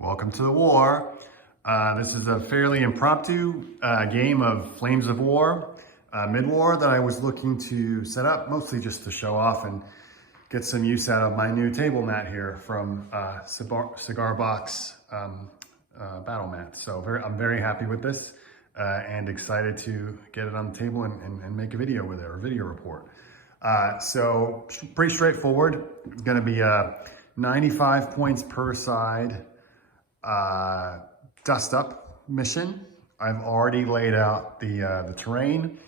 Welcome to the war. This is a fairly impromptu game of Flames of War, mid-war, that I was looking to set up, mostly just to show off and get some use out of my new table mat here from Cigar Box Battle Mat. So I'm very happy with this and excited to get it on the table and make a video with it, or a video report. So pretty straightforward. It's going to be 95 points per side dust up mission. I've already laid out the terrain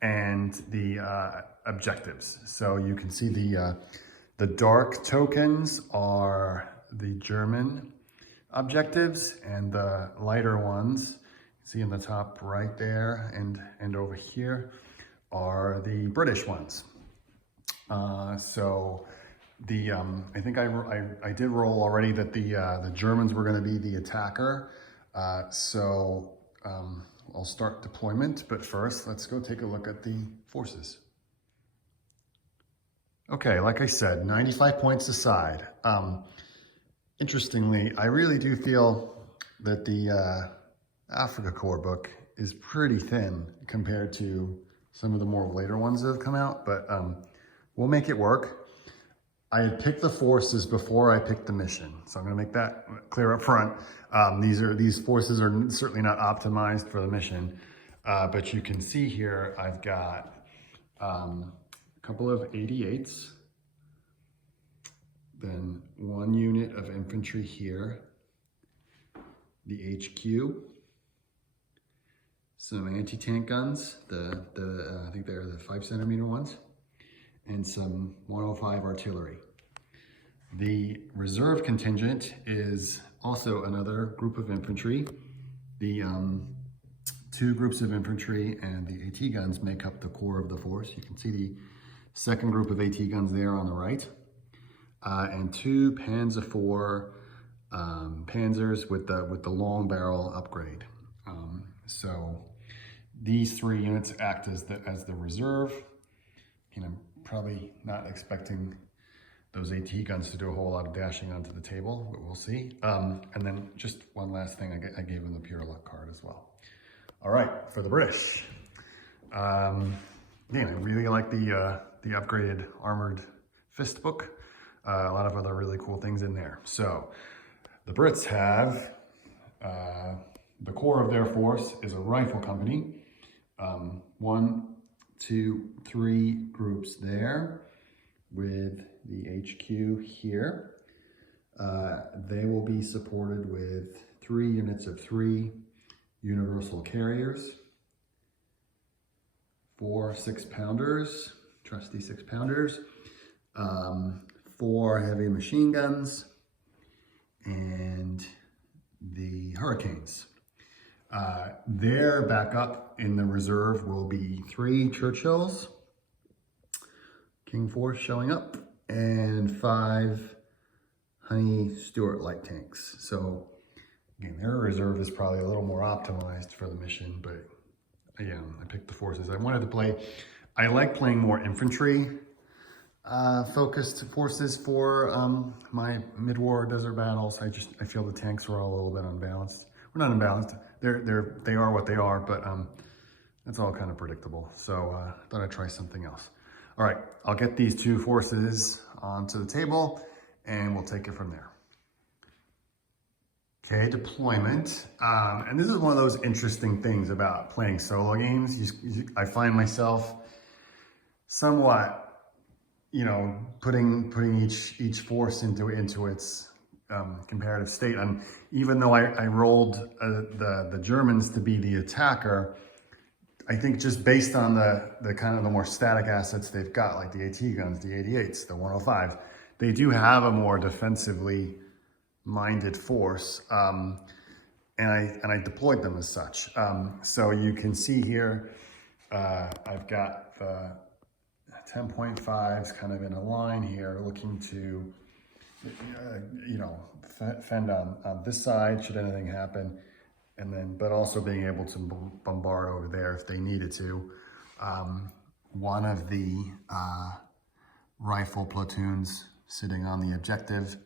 and the objectives. So you can see the dark tokens are the German objectives, and the lighter ones, you see in the top right there and over here, are the British ones. I think I did roll already that the Germans were going to be the attacker. I'll start deployment, but first let's go take a look at the forces. Okay, like I said, 95 points aside. Interestingly, I really do feel that the Africa Corps book is pretty thin compared to some of the more later ones that have come out, but we'll make it work. I had picked the forces before I picked the mission, so I'm going to make that clear up front. These forces are certainly not optimized for the mission, but you can see here I've got a couple of 88s, then one unit of infantry here, the HQ, some anti-tank guns, I think they're the 5cm ones, and some 105 artillery. The reserve contingent is also another group of infantry. The two groups of infantry and the AT guns make up the core of the force. You can see the second group of AT guns there on the right, and two Panzer IV Panzers with the long barrel upgrade. So these three units act as the reserve. I'm probably not expecting those AT guns to do a whole lot of dashing onto the table, but we'll see. And then just one last thing, I gave them the pure luck card as well. All right, for the British. Again, I really like the upgraded armored fist book. A lot of other really cool things in there. So the Brits have, the core of their force is a rifle company. 1, 2, 3 groups there with the HQ here. They will be supported with 3 units of 3 universal carriers, 4 6-pounders, trusty 6-pounders, 4 heavy machine guns, and the Hurricanes. Their backup in the reserve will be 3 Churchills, King Force showing up, and 5 Honey Stewart light tanks. So again, their reserve is probably a little more optimized for the mission, but again, I picked the forces. I like playing more infantry focused forces for my mid-war desert battles. I feel the tanks were all a little bit unbalanced. Well, not unbalanced. They are what they are, but it's all kind of predictable. So I thought I'd try something else. All right, I'll get these 2 forces onto the table and we'll take it from there. Okay, deployment. And this is one of those interesting things about playing solo games. I find myself somewhat, putting each force into its comparative state. Even though I rolled the Germans to be the attacker, I think just based on the kind of the more static assets they've got, like the AT guns, the 88s, the 105, they do have a more defensively minded force, and I deployed them as such. So you can see here, I've got the 10.5s kind of in a line here, looking to fend on this side should anything happen. But also being able to bombard over there if they needed to. One of the rifle platoons sitting on the objective.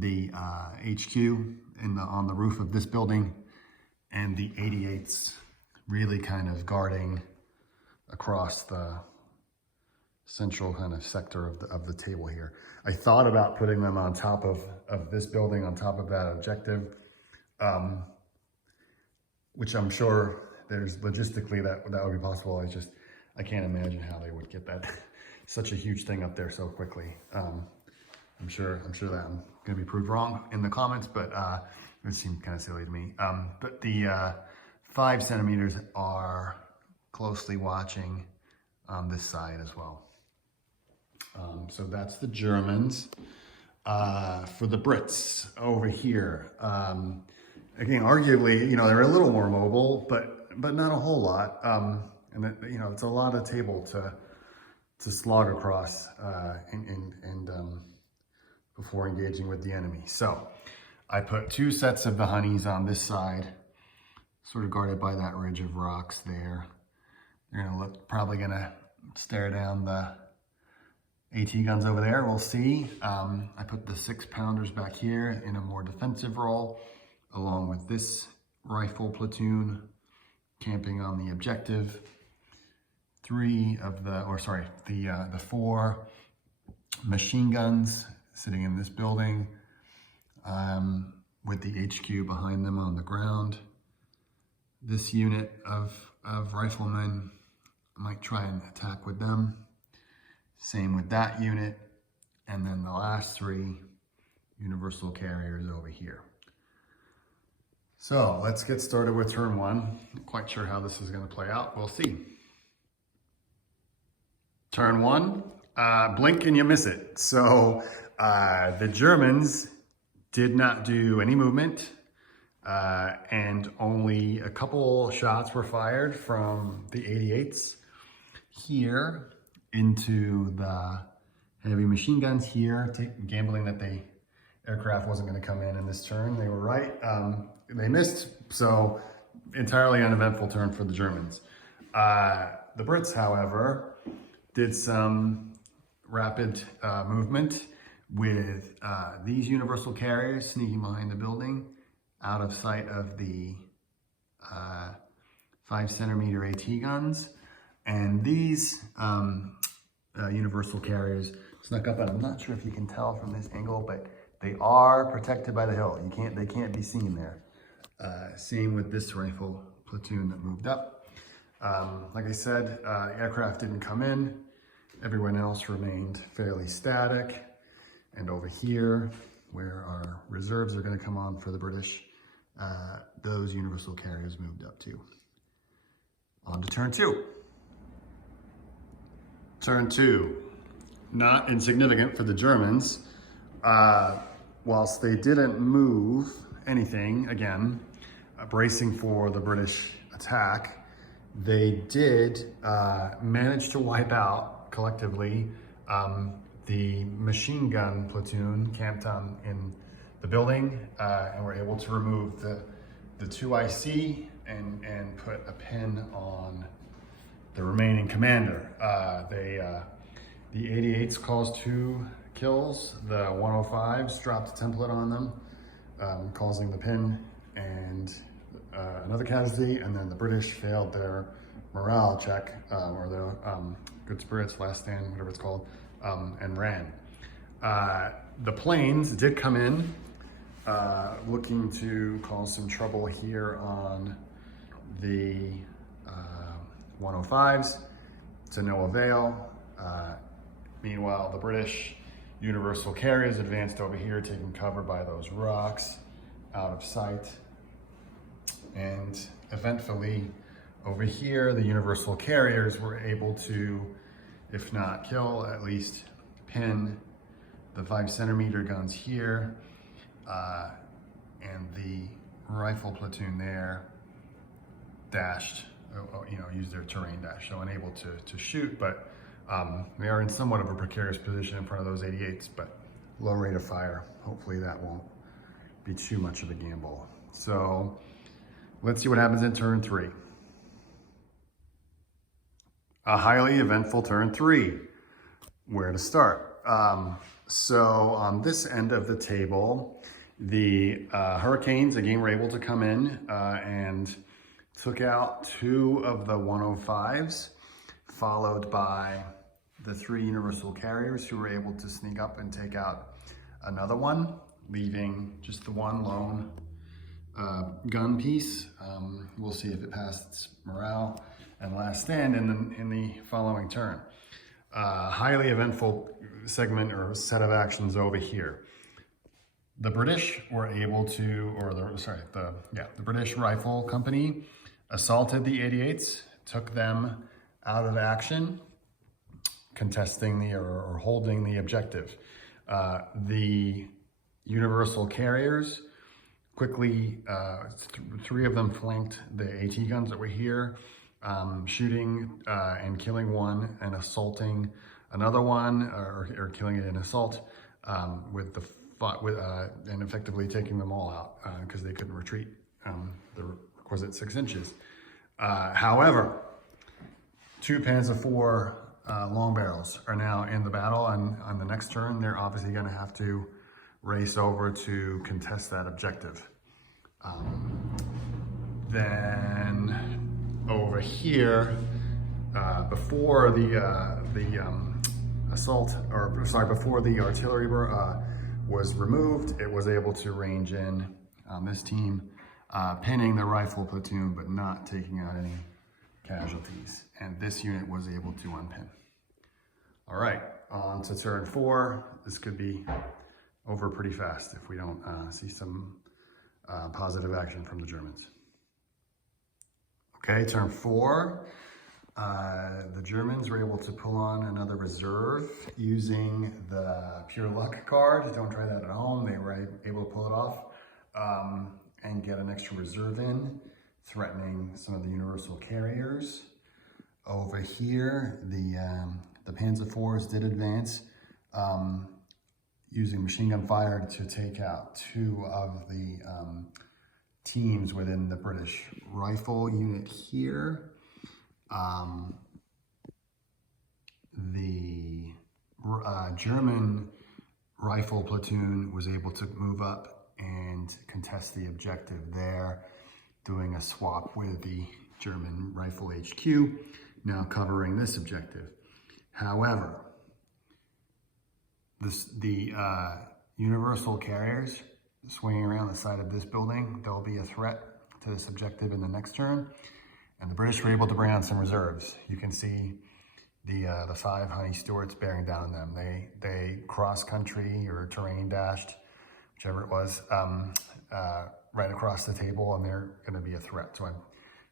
the HQ on the roof of this building, and the 88s really kind of guarding across the central kind of sector of the table here. I thought about putting them on top of this building, on top of that objective, which I'm sure there's logistically that would be possible. I can't imagine how they would get that such a huge thing up there so quickly. I'm sure that I'm gonna be proved wrong in the comments, but it seemed kind of silly to me. But the 5 centimeters are closely watching on this side as well. So that's the Germans. For the Brits over here, again, arguably, they're a little more mobile, but not a whole lot. And it's a lot of table to slog across before engaging with the enemy. So I put 2 sets of the honeys on this side, sort of guarded by that ridge of rocks there. They're probably gonna stare down the AT guns over there, we'll see. I put the 6-pounders back here in a more defensive role, along with this rifle platoon camping on the objective. The 4 machine guns sitting in this building, with the HQ behind them on the ground. This unit of riflemen, I might try and attack with them. Same with that unit. And then the last 3 universal carriers over here. So let's get started with turn 1. Not quite sure how this is going to play out. We'll see. Turn 1, blink and you miss it. So the Germans did not do any movement, and only a couple shots were fired from the 88s here into the heavy machine guns here, gambling that the aircraft wasn't going to come in this turn. They were right. They missed, so entirely uneventful turn for the Germans. The Brits, however, did some rapid movement with these universal carriers sneaking behind the building out of sight of the 5 centimeter AT guns. And these universal carriers snuck up, and I'm not sure if you can tell from this angle, but they are protected by the hill. They can't be seen there. Same with this rifle platoon that moved up. Like I said, aircraft didn't come in. Everyone else remained fairly static. And over here, where our reserves are going to come on for the British, those universal carriers moved up too. On to turn 2. Turn 2, not insignificant for the Germans. Whilst they didn't move anything, again, bracing for the British attack, they did manage to wipe out collectively the machine gun platoon camped in the building, and were able to remove the 2 IC and put a pin on the remaining commander. The 88s caused 2 kills. The 105s dropped a template on them, causing the pin and another casualty. And then the British failed their morale check, or the good spirits, last stand, whatever it's called, and ran. The planes did come in, looking to cause some trouble here on the 105s, to no avail. Meanwhile, the British universal carriers advanced over here, taking cover by those rocks out of sight. And eventfully, over here, the universal carriers were able to, if not kill, at least pin the 5 centimeter guns here, and the rifle platoon there dashed, used their terrain dash, so unable to shoot, but they are in somewhat of a precarious position in front of those 88s, but low rate of fire. Hopefully that won't be too much of a gamble. So let's see what happens in turn 3. A highly eventful turn 3. Where to start? So on this end of the table, the Hurricanes again were able to come in and took out 2 of the 105s, followed by the 3 Universal Carriers who were able to sneak up and take out another one, leaving just the one lone gun piece. We'll see if it passed morale and last stand in the following turn. Highly eventful segment or set of actions over here. The British were able to, the British Rifle Company assaulted the 88s, took them out of action, contesting or holding the objective. The Universal Carriers quickly, 3 of them flanked the AT guns that were here, shooting and killing one and assaulting another one, or killing it in assault and effectively taking them all out because they couldn't retreat the requisite 6 inches. However, 2 Panzer IV long barrels are now in the battle, and on the next turn, they're obviously going to have to race over to contest that objective. Then over here, before the assault, before the artillery was removed, it was able to range in on this team, pinning the rifle platoon, but not taking out any casualties. And this unit was able to unpin. All right, on to turn 4. This could be over pretty fast if we don't see some positive action from the Germans. Okay, turn 4. The Germans were able to pull on another reserve using the pure luck card. Don't try that at home. They were able to pull it off and get an extra reserve in, threatening some of the Universal Carriers. Over here, the Panzer IVs did advance, using machine gun fire to take out 2 of the teams within the British rifle unit here. The German rifle platoon was able to move up and contest the objective there, doing a swap with the German rifle HQ, now covering this objective. However, the Universal Carriers swinging around the side of this building, there'll be a threat to this objective in the next turn. And the British were able to bring on some reserves. You can see the 5 Honey Stewarts bearing down on them. They cross-country or terrain dashed, whichever it was, right across the table, and they're going to be a threat. So I'm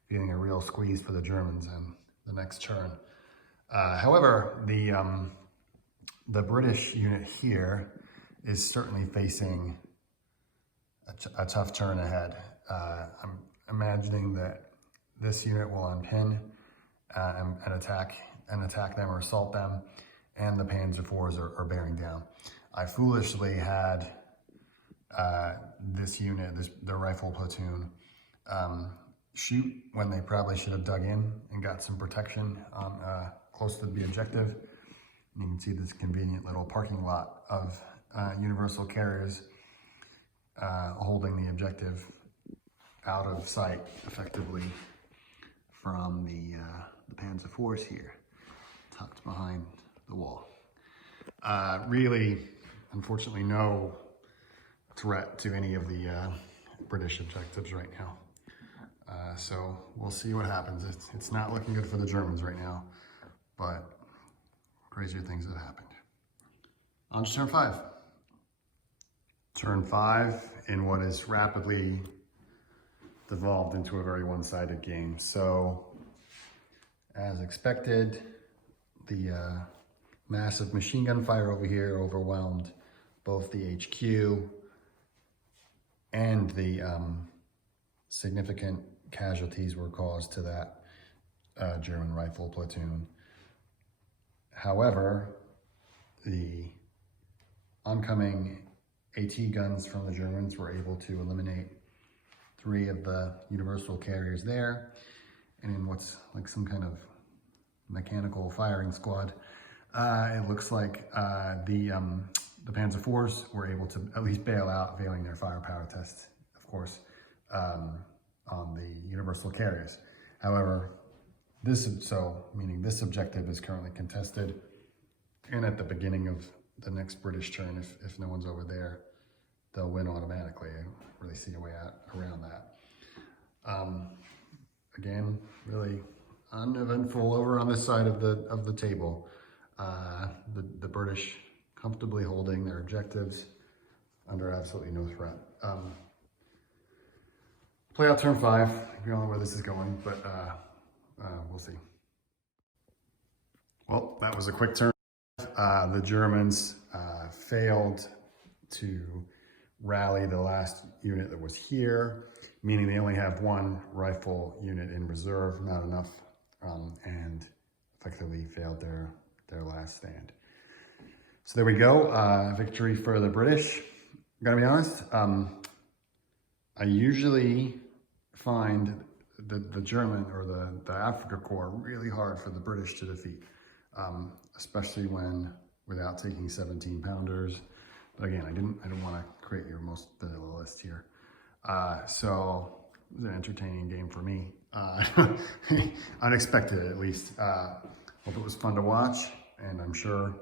feeling a real squeeze for the Germans in the next turn. However, the British unit here is certainly facing a tough turn ahead. I'm imagining that this unit will unpin and attack them or assault them, and the Panzer IVs are bearing down. I foolishly had this unit, the rifle platoon, shoot when they probably should have dug in and got some protection on close to the objective. And you can see this convenient little parking lot of Universal Carriers holding the objective out of sight effectively from the Panzer IVs here, tucked behind the wall. Really, unfortunately, no threat to any of the British objectives right now. So we'll see what happens. It's not looking good for the Germans right now, but crazier things have happened. On to turn 5. Turn 5 in what is rapidly devolved into a very one-sided game. So, as expected, the massive machine gun fire over here overwhelmed both the HQ and the significant casualties were caused to that German rifle platoon. However, the oncoming AT guns from the Germans were able to eliminate 3 of the Universal Carriers there, and in what's like some kind of mechanical firing squad, It looks like the Panzer IVs were able to at least bail out, failing their firepower test, of course, on the universal carriers. However, meaning this objective is currently contested, and at the beginning of the next British turn, if no one's over there, they'll win automatically. I don't really see a way out around that. Again, really uneventful over on this side of the table. The British comfortably holding their objectives under absolutely no threat. Play out turn 5. We don't know where this is going, but we'll see. Well, that was a quick turn. The Germans failed to rally the last unit that was here, meaning they only have one rifle unit in reserve, not enough, and effectively failed their last stand. So there we go, victory for the British. I gotta be honest, I usually find the German or the Africa Corps really hard for the British to defeat, especially without taking 17 pounders. But again, I didn't want to create your most vanilla list here. So it was an entertaining game for me. Unexpected, at least. Hope it was fun to watch, and I'm sure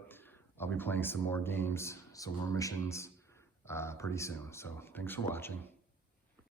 I'll be playing some more games, some more missions pretty soon. So thanks for watching.